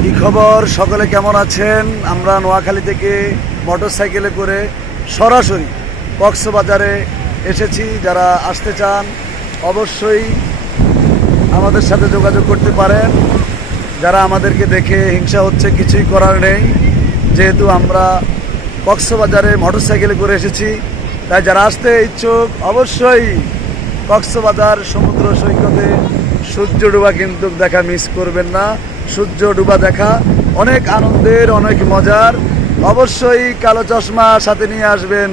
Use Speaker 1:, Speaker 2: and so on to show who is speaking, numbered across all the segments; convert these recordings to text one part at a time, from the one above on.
Speaker 1: কি খবর, সকলে কেমন আছেন? আমরা নোয়াখালী থেকে মোটর সাইকেলে করে সরাসরি কক্সবাজারে এসেছি। যারা আসতে চান, অবশ্যই আমাদের সাথে যোগাযোগ করতে পারেন। যারা আমাদেরকে দেখে হিংসা হচ্ছে, কিছুই করার নেই। যেহেতু আমরা কক্সবাজারে মোটর সাইকেলে করে এসেছি, তাই যারা আসতে ইচ্ছুক, অবশ্যই কক্সবাজার সমুদ্র সৈকতে সূর্য ডুবা কিন্তু দেখা মিস করবেন না। সূর্য ডুবা দেখা অনেক আনন্দের, অনেক মজার। অবশ্যই কালো চশমা সাথে নিয়ে আসবেন।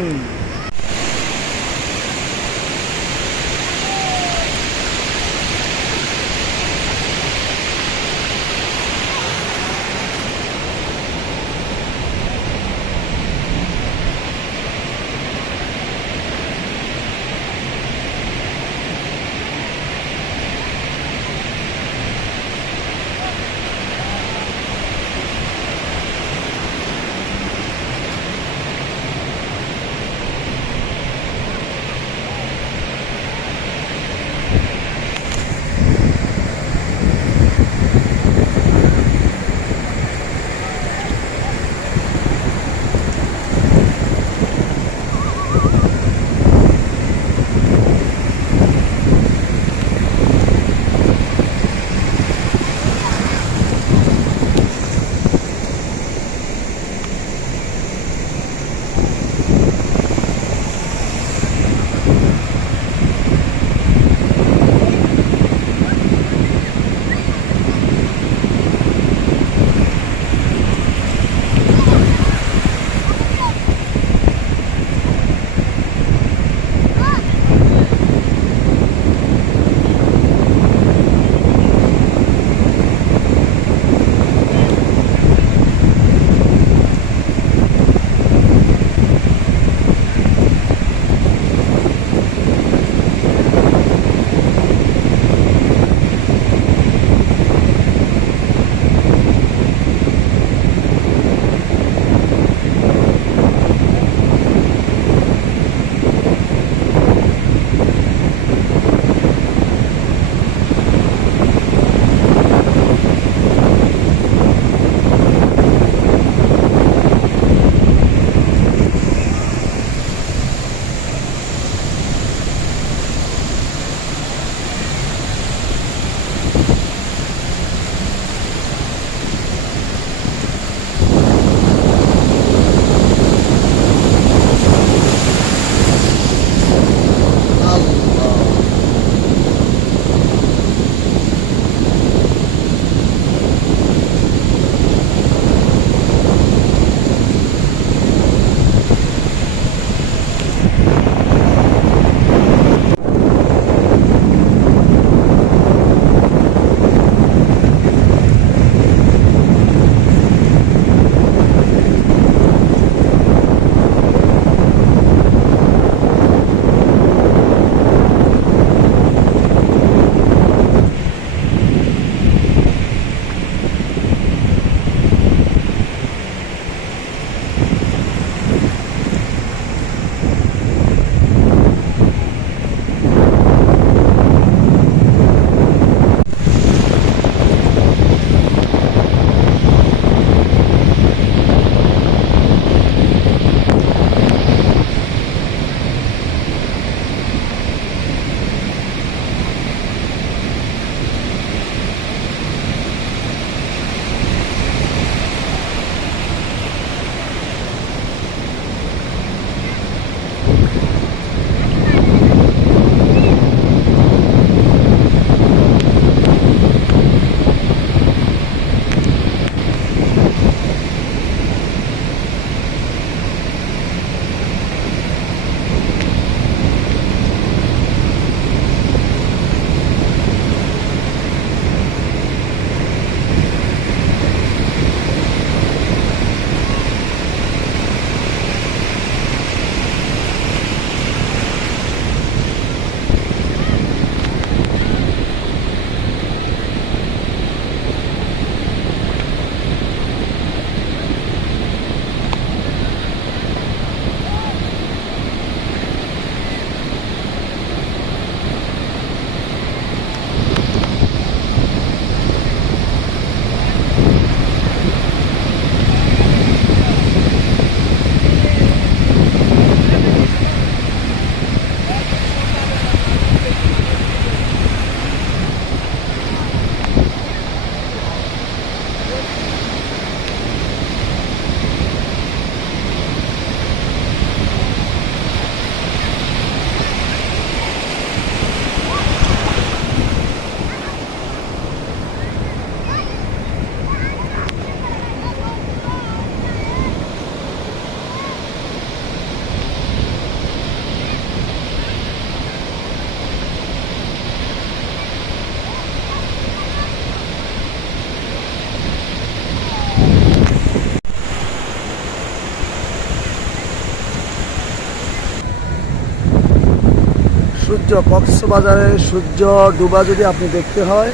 Speaker 1: সূর্য কক্সবাজারে সূর্য ডুবা যদি আপনি দেখতে হয়,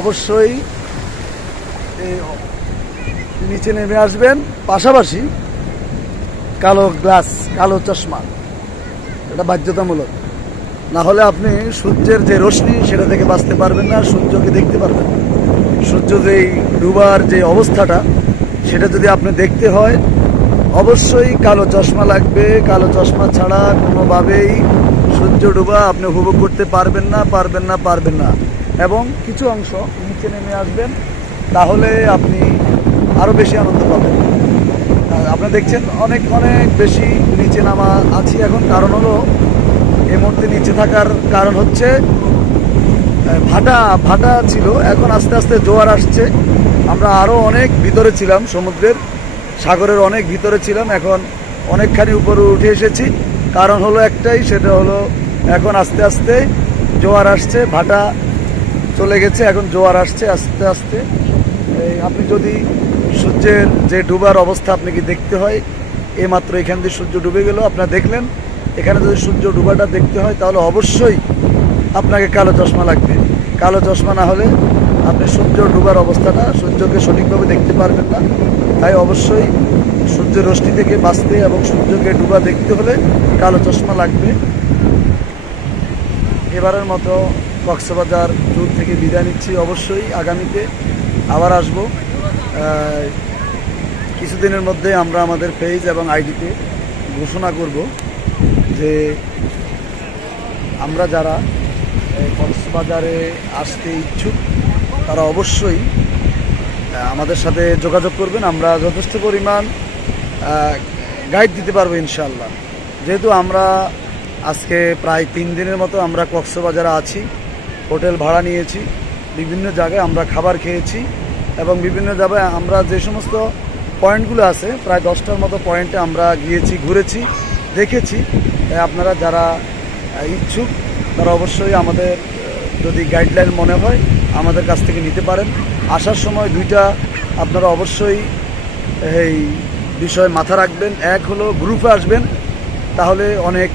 Speaker 1: অবশ্যই নিচে নেমে আসবেন, পাশাপাশি কালো গ্লাস, কালো চশমা, এটা বাধ্যতামূলক। না হলে আপনি সূর্যের যে রশ্মি, সেটা থেকে বাঁচতে পারবেন না, সূর্যকে দেখতে পারবেন না। সূর্য যেই ডুবার যে অবস্থাটা, সেটা যদি আপনি দেখতে হয়, অবশ্যই কালো চশমা লাগবে। কালো চশমা ছাড়া কোনোভাবেই সূর্য ডুবা, আপনি উপভোগ করতে পারবেন না পারবেন না পারবেন না। এবং কিছু অংশ নিচে নেমে আসবেন, তাহলে আপনি আরও বেশি আনন্দ পাবেন। আপনারা দেখছেন অনেক অনেক বেশি নিচে নামা আছি এখন। কারণ হলো এই মুহূর্তে নিচে থাকার কারণ হচ্ছে ভাটা ভাটা ছিল, এখন আস্তে আস্তে জোয়ার আসছে। আমরা আরও অনেক ভিতরে ছিলাম সমুদ্রের, সাগরের অনেক ভিতরে ছিলাম, এখন অনেকখানি উপরে উঠে এসেছি। কারণ হলো একটাই, সেটা হলো এখন আস্তে আস্তে জোয়ার আসছে, ভাটা চলে গেছে, এখন জোয়ার আসছে আস্তে আস্তে। আপনি যদি সূর্যের যে ডুবার অবস্থা আপনাকে দেখতে হয়, এইমাত্র এখান দিয়ে সূর্য ডুবে গেল, আপনারা দেখলেন, এখানে যদি সূর্য ডুবাটা দেখতে হয়, তাহলে অবশ্যই আপনাকে কালো চশমা লাগবে। কালো চশমা না হলে আপনি সূর্য ডুবার অবস্থাটা সূর্যকে সঠিকভাবে দেখতে পারবেন না। তাই অবশ্যই সূর্য রশ্মি থেকে বাঁচতে এবং সূর্যকে ডুবা দেখতে হলে কালো চশমা লাগবে। এবারের মতো কক্সবাজার দূর থেকে বিদায় নিচ্ছি অবশ্যই, আগামীতে আবার আসব। কিছুদিনের মধ্যে আমরা আমাদের পেজ এবং আইডিতে ঘোষণা করব যে আমরা যারা কক্সবাজারে আসতে ইচ্ছুক, তারা অবশ্যই আমাদের সাথে যোগাযোগ করবেন। আমরা যথেষ্ট পরিমাণ গাইড দিতে পারব ইনশাল্লাহ যেহেতু আমরা আজকে প্রায় তিন দিনের মতো আমরা কক্সবাজারে আছি, হোটেল ভাড়া নিয়েছি, বিভিন্ন জায়গায় আমরা খাবার খেয়েছি এবং বিভিন্ন জায়গায় আমরা যে সমস্ত পয়েন্টগুলো আছে, প্রায় দশটার মতো পয়েন্টে আমরা গিয়েছি, ঘুরেছি, দেখেছি। আপনারা যারা ইচ্ছুক, তারা অবশ্যই আমাদের যদি গাইডলাইন মনে হয়, আমাদের কাছ থেকে নিতে পারেন। আসার সময় দুইটা আপনারা অবশ্যই, এই বিষয় মাথা রাখবেন। এক হলো গ্রুপে আসবেন, তাহলে অনেক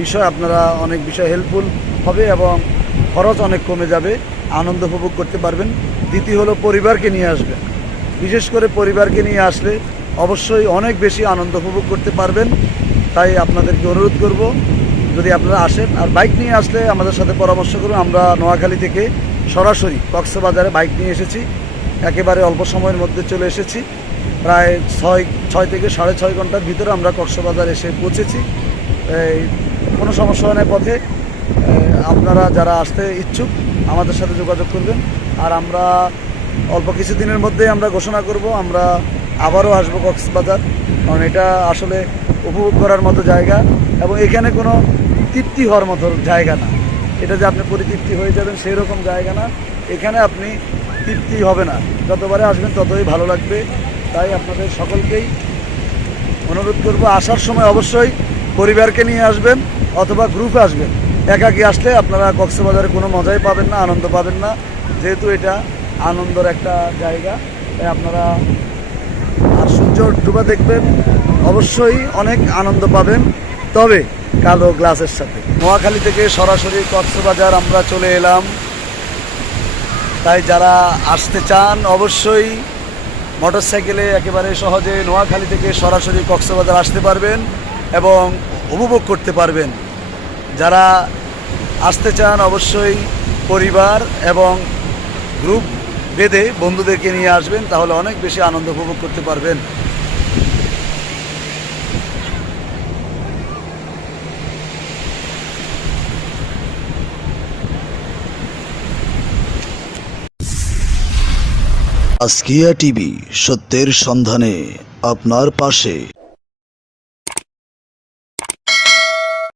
Speaker 1: বিষয় আপনারা অনেক বিষয় হেল্পফুল হবে এবং খরচ অনেক কমে যাবে, আনন্দ উপভোগ করতে পারবেন। দ্বিতীয় হলো পরিবারকে নিয়ে আসবেন। বিশেষ করে পরিবারকে নিয়ে আসলে অবশ্যই অনেক বেশি আনন্দ উপভোগ করতে পারবেন। তাই আপনাদেরকে অনুরোধ করব, যদি আপনারা আসেন আর বাইক নিয়ে আসলে আমাদের সাথে পরামর্শ করুন। আমরা নোয়াখালী থেকে সরাসরি কক্সবাজারে বাইক নিয়ে এসেছি। একেবারে অল্প সময়ের মধ্যে চলে এসেছি। প্রায় ছয় ছয় থেকে সাড়ে ছয় ঘণ্টার ভিতরে আমরা কক্সবাজার এসে পৌঁছেছি। কোনো সমস্যা নেই পথে। আপনারা যারা আসতে ইচ্ছুক, আমাদের সাথে যোগাযোগ করবেন। আর আমরা অল্প কিছুদিনের মধ্যেই আমরা ঘোষণা করব, আমরা আবারও আসব কক্সবাজার। কারণ এটা আসলে উপভোগ করার মতো জায়গা এবং এখানে কোনো তৃপ্তি হওয়ার মতো জায়গা না। এটা যে আপনি পরিতৃপ্তি হয়ে যাবেন সেই রকম জায়গা না। এখানে আপনি তৃপ্তি হবে না। যতবারে আসবেন ততই ভালো লাগবে। তাই আপনাদের সকলকেই অনুরোধ করব, আসার সময় অবশ্যই পরিবারকে নিয়ে আসবেন অথবা গ্রুপে আসবেন। একাকি আসলে আপনারা কক্সবাজারে কোনো মজাই পাবেন না, আনন্দ পাবেন না। যেহেতু এটা আনন্দর একটা জায়গা, তাই আপনারা আর সূর্য ডুবা দেখবেন, অবশ্যই অনেক আনন্দ পাবেন। তবে কালো গ্লাসের সাথে। নোয়াখালী থেকে সরাসরি কক্সবাজার আমরা চলে এলাম। তাই যারা আসতে চান, অবশ্যই মোটর সাইকেলে একেবারে সহজে নোয়াখালী থেকে সরাসরি কক্সবাজার আসতে পারবেন এবং উপভোগ করতে পারবেন। যারা আসতে চান, অবশ্যই পরিবার এবং গ্রুপ বেঁধে বন্ধুদেরকে নিয়ে আসবেন, তাহলে অনেক বেশি আনন্দ উপভোগ করতে পারবেন। আজকিয়া টিভি সত্যের সন্ধানে আপনার পাশে।